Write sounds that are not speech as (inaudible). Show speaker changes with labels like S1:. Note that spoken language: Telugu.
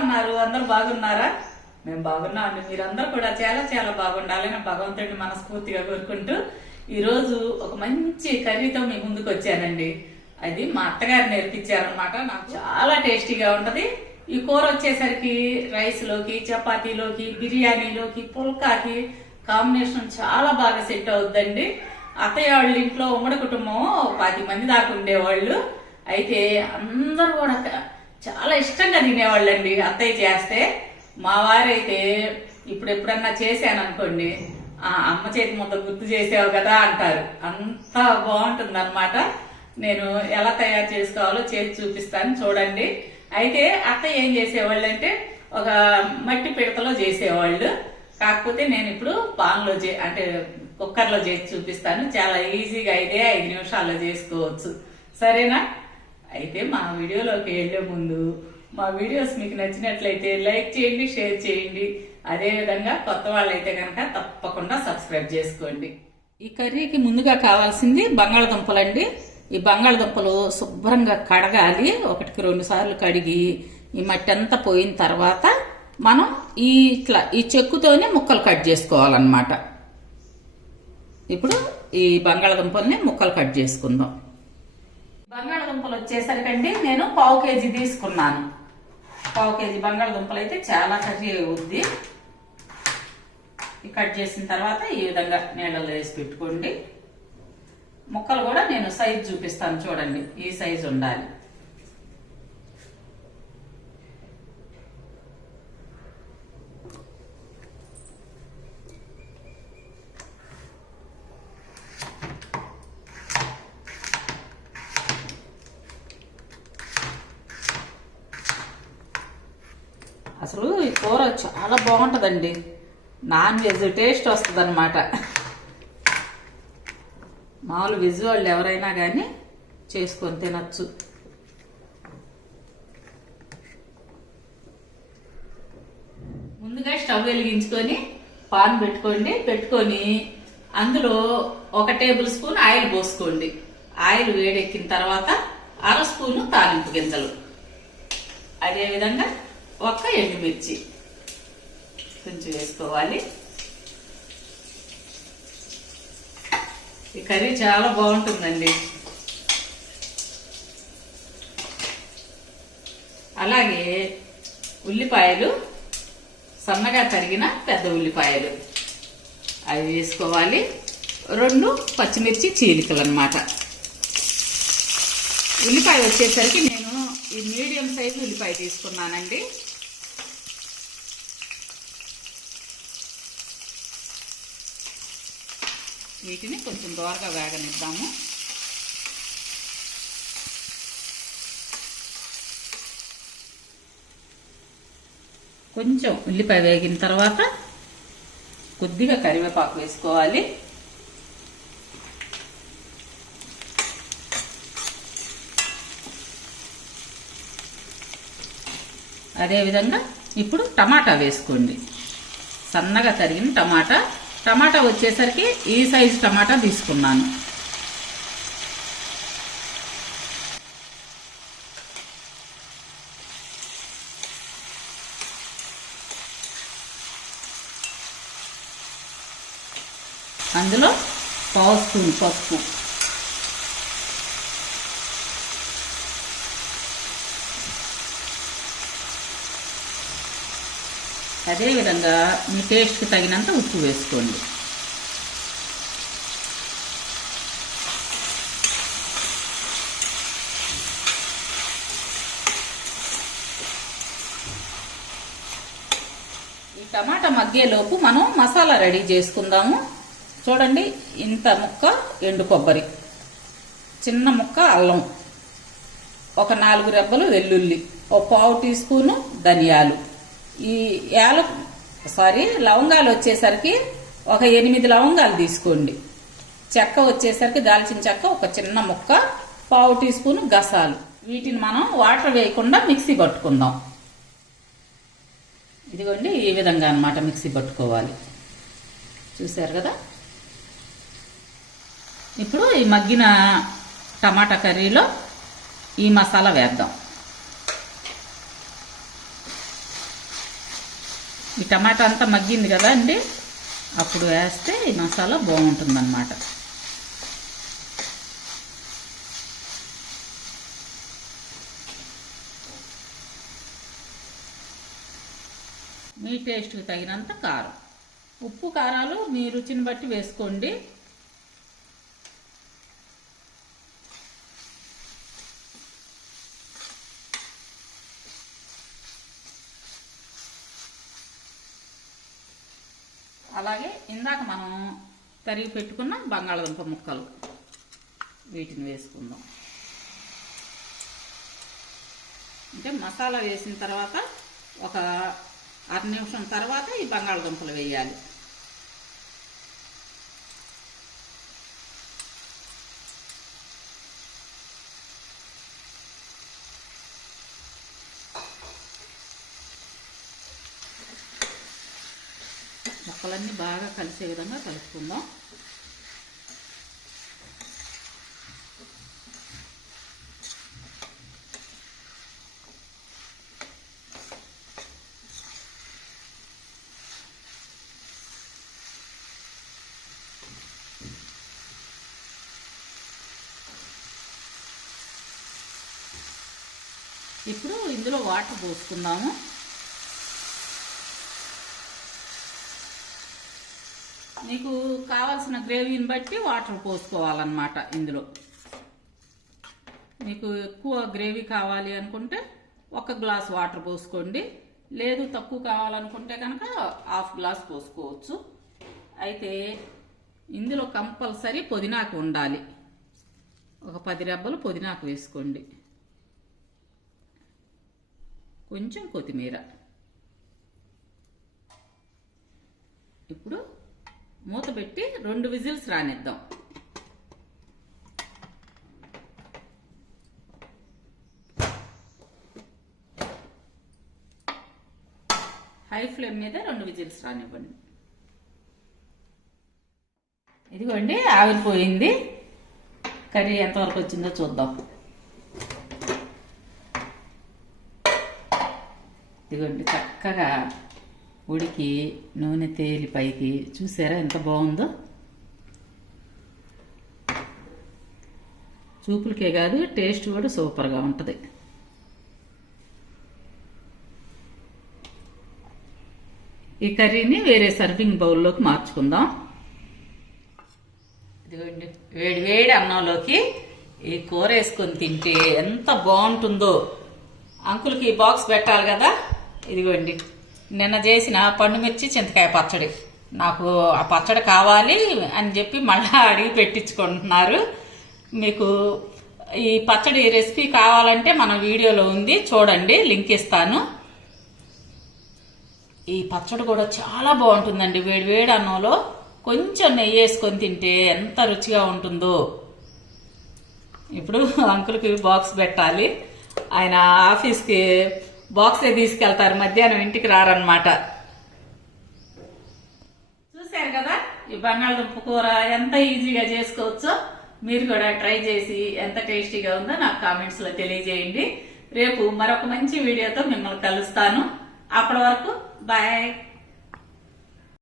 S1: ఉన్నారు? అందరూ బాగున్నారా? మేము బాగున్నామండి మీరందరూ కూడా చాలా చాలా బాగుండాలని భగవంతుడిని మనస్ఫూర్తిగా కోరుకుంటూ ఈరోజు ఒక మంచి కర్రీతో మీ ముందుకు వచ్చానండి. అది మా అత్తగారు నేర్పించారనమాట నాకు చాలా టేస్టీగా ఉంటది. ఈ కూర వచ్చేసరికి రైస్లోకి చపాతీలోకి బిర్యానీలోకి పుల్కాకి కాంబినేషన్ చాలా బాగా సెట్ అవుద్దండి. అత్తయ్య వాళ్ళ ఇంట్లో ఉమ్మడి కుటుంబం పది మంది దాకా ఉండేవాళ్ళు. అయితే అందరూ కూడా చాలా ఇష్టంగా తినేవాళ్ళండి అత్తయ్య చేస్తే. మా వారైతే ఇప్పుడు ఎప్పుడన్నా చేశాను అనుకోండి ఆ అమ్మ చేతి ముద్ద గుర్తు చేసావు కదా అంటారు. అంత బాగుంటుంది అనమాట నేను ఎలా తయారు చేసుకోవాలో చేసి చూపిస్తాను చూడండి. అయితే అత్తయ్య ఏం చేసేవాళ్ళు అంటే ఒక మట్టి పిడతలో చేసేవాళ్ళు. కాకపోతే నేను ఇప్పుడు పాన్లో చే అంటే కుక్కర్లో చేసి చూపిస్తాను. చాలా ఈజీగా అయితే ఐదు నిమిషాల్లో చేసుకోవచ్చు. సరేనా? అయితే మా వీడియోలోకి వెళ్ళే ముందు మా వీడియోస్ మీకు నచ్చినట్లయితే లైక్ చేయండి షేర్ చేయండి. అదేవిధంగా కొత్త వాళ్ళైతే కనుక తప్పకుండా సబ్స్క్రైబ్ చేసుకోండి. ఈ కర్రీకి ముందుగా కావాల్సింది బంగాళదుంపలండి. ఈ బంగాళదుంపలు శుభ్రంగా కడగాలి. ఒకటికి రెండు సార్లు కడిగి ఈ మట్టి అంతా పోయిన తర్వాత మనం ఈ ఇట్లా ఈ చెక్కుతోనే ముక్కలు కట్ చేసుకోవాలన్నమాట. ఇప్పుడు ఈ బంగాళదుంపల్ని ముక్కలు కట్ చేసుకుందాం. బంగాళదుంపలు వచ్చేసరికండి నేను పావు కేజీ తీసుకున్నాను. పావు కేజీ బంగాళదుంపలు అయితే చాలా కర్రీ అవుద్ది. కట్ చేసిన తర్వాత ఈ విధంగా నీళ్ళలో వేసి పెట్టుకోండి. ముక్కలు కూడా నేను సైజ్ చూపిస్తాను చూడండి ఈ సైజు ఉండాలి అసలు ఈ కూర చాలా బాగుంటుందండి. నాన్ వెజ్ టేస్ట్ వస్తుంది అనమాట మామూలు వెజ్ వాళ్ళు ఎవరైనా కానీ చేసుకొని తినచ్చు. ముందుగా స్టవ్ వెలిగించుకొని పాన్ పెట్టుకోండి. పెట్టుకొని అందులో ఒక టేబుల్ స్పూన్ ఆయిల్ పోసుకోండి. ఆయిల్ వేడెక్కిన తర్వాత అర స్పూను తాలింపు గింజలు. అదేవిధంగా ఒక్క ఎండుమిర్చి. కొంచెం వేసుకోవాలి ఈ కర్రీ చాలా బాగుంటుందండి. అలాగే ఉల్లిపాయలు సన్నగా తరిగిన పెద్ద ఉల్లిపాయలు. అవి వేసుకోవాలి. రెండు పచ్చిమిర్చి చీలికలు అనమాట ఉల్లిపాయ వచ్చేసరికి నేను ఈ మీడియం సైజు ఉల్లిపాయ తీసుకున్నానండి. వీటిని కొంచెం దోరగా వేగనిద్దాము. కొంచెం ఉల్లిపాయ వేగిన తర్వాత కొద్దిగా కరివేపాకు వేసుకోవాలి. అదేవిధంగా ఇప్పుడు టమాటా వేసుకోండి. సన్నగా తరిగిన టమాటా టమాటా వచ్చేసరికి ఈ సైజు టమాటా తీసుకున్నాను. అందులో పావు స్పూన్ పసుపు. అదేవిధంగా మీ టేస్ట్కి తగినంత ఉప్పు వేసుకోండి. ఈ టమాటా మగ్గేలోపు మనం మసాలా రెడీ చేసుకుందాము. చూడండి ఇంత ముక్క ఎండు కొబ్బరి. చిన్న ముక్క అల్లం. ఒక నాలుగు రెబ్బలు వెల్లుల్లి. ఒక పావు టీ స్పూను ధనియాలు. ఈ యాలు సారీ లవంగాలు వచ్చేసరికి ఒక ఎనిమిది లవంగాలు తీసుకోండి. చెక్క వచ్చేసరికి దాల్చిన చెక్క ఒక చిన్న ముక్క పావు టీ స్పూన్ గసాలు. వీటిని మనం వాటర్ వేయకుండా మిక్సీ పట్టుకుందాం. ఇదిగోండి ఈ విధంగా అన్నమాట మిక్సీ పట్టుకోవాలి. చూశారు కదా? ఇప్పుడు ఈ మగ్గిన టమాటా కర్రీలో ఈ మసాలా వేద్దాం. ఈ టమాటా అంతా మగ్గింది కదా అండి? అప్పుడు వేస్తే ఈ మసాలా బాగుంటుందన్నమాట. మీ టేస్ట్కి తగినంత కారం. ఉప్పు కారాలు మీ రుచిని బట్టి వేసుకోండి అలాగే ఇందాక మనం తరిగి పెట్టుకున్న బంగాళదుంప ముక్కలు. వీటిని వేసుకుందాం. అంటే మసాలా వేసిన తర్వాత ఒక అర నిమిషం తర్వాత ఈ బంగాళదుంపలు వేయాలి. ముక్కలన్నీ బాగా కలిసే విధంగా కలుపుకుందాం. ఇప్పుడు ఇందులో వాటర్ పోసుకుందాము. మీకు కావాల్సిన గ్రేవీని బట్టి వాటర్ పోసుకోవాలన్నమాట ఇందులో. మీకు ఎక్కువ గ్రేవీ కావాలి అనుకుంటే ఒక గ్లాస్ వాటర్ పోసుకోండి. లేదు తక్కువ కావాలనుకుంటే కనుక హాఫ్ గ్లాస్ పోసుకోవచ్చు. అయితే ఇందులో కంపల్సరీ పుదీనాకు ఉండాలి. ఒక పది రెబ్బలు పుదీనాకు వేసుకోండి. కొంచెం కొత్తిమీర. ఇప్పుడు మూత పెట్టి రెండు విజిల్స్ రానిద్దాం. హై ఫ్లేమ్ మీద రెండు విజిల్స్ రానివ్వండి. ఇదిగోండి ఆవిరిపోయింది. కర్రీ ఎంతవరకు వచ్చిందో చూద్దాం. ఇదిగోండి చక్కగా ఉడికి నూనె తేలి పైకి. చూసారా ఎంత బాగుందో? చూపులకే కాదు టేస్ట్ కూడా సూపర్గా ఉంటుంది. ఈ కర్రీని వేరే సర్వింగ్ బౌల్లోకి మార్చుకుందాం. ఇదిగోండి వేడి వేడి అన్నంలోకి ఈ కూర వేసుకొని తింటే ఎంత బాగుంటుందో. అంకుల్కి ఈ బాక్స్ పెట్టాలి కదా? ఇదిగోండి. నిన్న చేసిన పండుమిర్చి చింతకాయ పచ్చడి. నాకు ఆ పచ్చడి కావాలి అని చెప్పి మళ్ళీ (laughs) అడిగి పెట్టించుకుంటున్నారు. మీకు ఈ పచ్చడి రెసిపీ కావాలంటే మన వీడియోలో ఉంది. చూడండి లింక్ ఇస్తాను. ఈ పచ్చడి కూడా చాలా బాగుంటుందండి. వేడి వేడి అన్నంలో కొంచెం నెయ్యి వేసుకొని తింటే ఎంత రుచిగా ఉంటుందో. ఇప్పుడు (laughs) అంకుల్కి బాక్స్ పెట్టాలి. ఆయన ఆఫీస్కి బాక్సే తీసుకెళ్తారు మధ్యాహ్నం ఇంటికి రారనమాట చూశారు కదా? ఈ బంగాళదుంప కూర ఎంత ఈజీగా చేసుకోవచ్చో మీరు కూడా ట్రై చేసి ఎంత టేస్టీగా ఉందో నాకు కామెంట్స్లో తెలియజేయండి. రేపు మరొక మంచి వీడియోతో మిమ్మల్ని కలుస్తాను. అప్పటి వరకు బాయ్.